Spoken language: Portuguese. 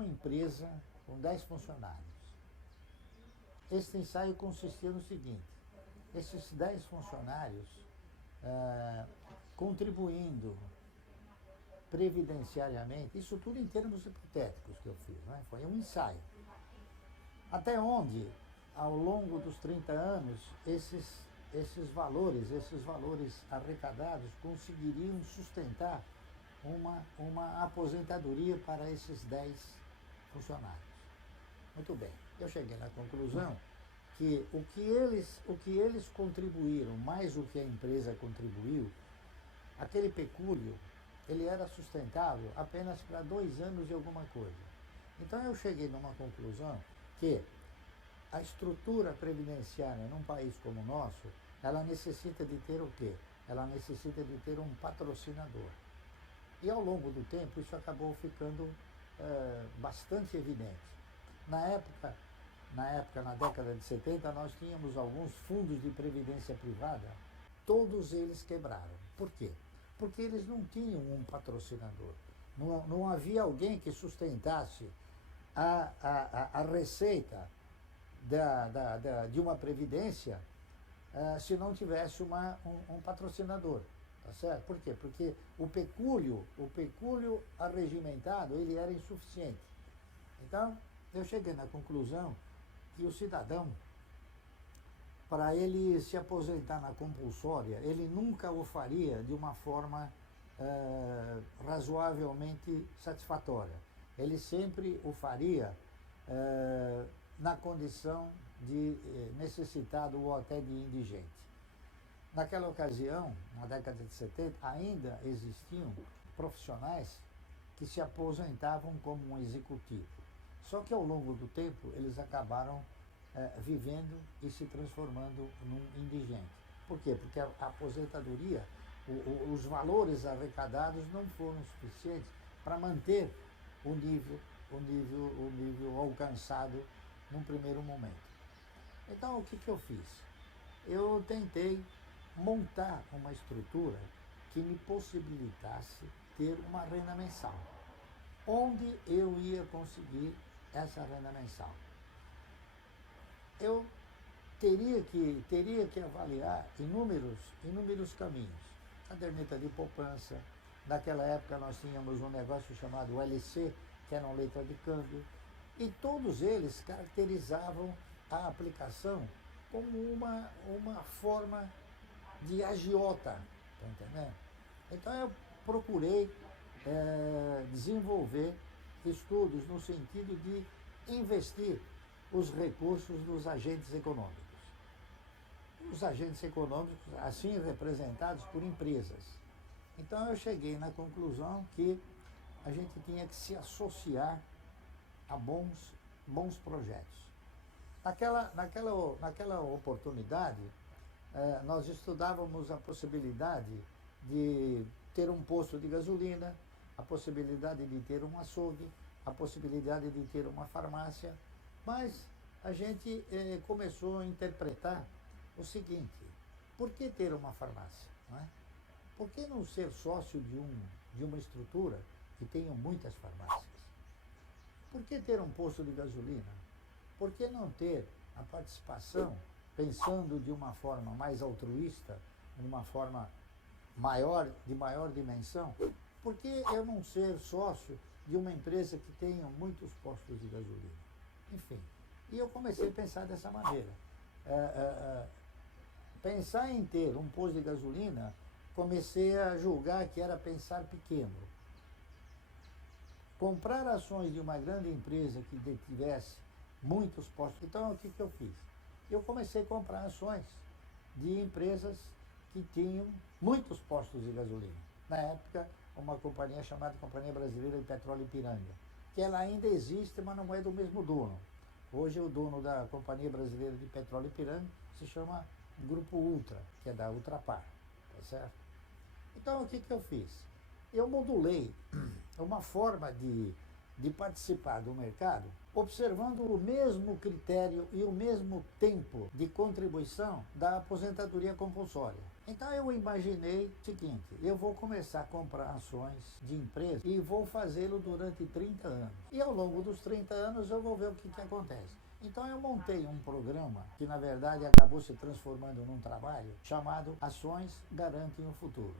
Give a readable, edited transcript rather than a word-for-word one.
uma empresa com 10 funcionários. Esse ensaio consistia no seguinte: esses 10 funcionários contribuindo previdenciariamente, isso tudo em termos hipotéticos que eu fiz, né? Foi um ensaio. Até onde, ao longo dos 30 anos, esses valores arrecadados conseguiriam sustentar uma aposentadoria para esses 10 funcionários. Muito bem, eu cheguei na conclusão que o que eles contribuíram, mais o que a empresa contribuiu, aquele pecúlio, ele era sustentável apenas para 2 anos e alguma coisa. Então eu cheguei numa conclusão que a estrutura previdenciária num país como o nosso, ela necessita de ter o quê? Ela necessita de ter um patrocinador. E ao longo do tempo isso acabou ficando bastante evidente. Na década de 70, nós tínhamos alguns fundos de previdência privada, todos eles quebraram. Por quê? Porque eles não tinham um patrocinador. Não havia alguém que sustentasse a receita de uma previdência se não tivesse um patrocinador. Tá certo? Por quê? Porque o pecúlio arregimentado, ele era insuficiente. Então, eu cheguei na conclusão que o cidadão, para ele se aposentar na compulsória, ele nunca o faria de uma forma razoavelmente satisfatória. Ele sempre o faria na condição de necessitado ou até de indigente. Naquela ocasião, na década de 70, ainda existiam profissionais que se aposentavam como um executivo. Só que ao longo do tempo eles acabaram vivendo e se transformando num indigente. Por quê? Porque a aposentadoria, os valores arrecadados não foram suficientes para manter o nível alcançado num primeiro momento. Então o que eu fiz? Eu tentei montar uma estrutura que me possibilitasse ter uma renda mensal. Onde eu ia conseguir essa renda mensal? Eu teria que avaliar inúmeros caminhos. Caderneta de poupança. Naquela época nós tínhamos um negócio chamado LC, que era uma letra de câmbio, e todos eles caracterizavam a aplicação como uma forma de agiota, tá entendendo? Então eu procurei desenvolver estudos no sentido de investir os recursos dos agentes econômicos. Os agentes econômicos, assim representados por empresas. Então eu cheguei na conclusão que a gente tinha que se associar a bons projetos. Naquela oportunidade, nós estudávamos a possibilidade de ter um posto de gasolina, a possibilidade de ter um açougue, a possibilidade de ter uma farmácia, mas a gente começou a interpretar o seguinte: por que ter uma farmácia? Não é? Por que não ser sócio de uma estrutura que tenha muitas farmácias? Por que ter um posto de gasolina? Por que não ter a participação, pensando de uma forma mais altruísta, de uma forma de maior dimensão? Por que eu não ser sócio de uma empresa que tenha muitos postos de gasolina? Enfim, e eu comecei a pensar dessa maneira. Pensar em ter um posto de gasolina, comecei a julgar que era pensar pequeno. Comprar ações de uma grande empresa que detivesse muitos postos. Então, o que eu fiz? Eu comecei a comprar ações de empresas que tinham muitos postos de gasolina. Na época, uma companhia chamada Companhia Brasileira de Petróleo Ipiranga, que ela ainda existe, mas não é do mesmo dono. Hoje o dono da Companhia Brasileira de Petróleo Ipiranga se chama Grupo Ultra, que é da Ultrapar, tá certo? Então o que eu fiz? Eu modulei uma forma de participar do mercado, observando o mesmo critério e o mesmo tempo de contribuição da aposentadoria compulsória. Então eu imaginei o seguinte, eu vou começar a comprar ações de empresa e vou fazê-lo durante 30 anos. E ao longo dos 30 anos eu vou ver o que acontece. Então eu montei um programa que na verdade acabou se transformando num trabalho chamado Ações Garantem o Futuro.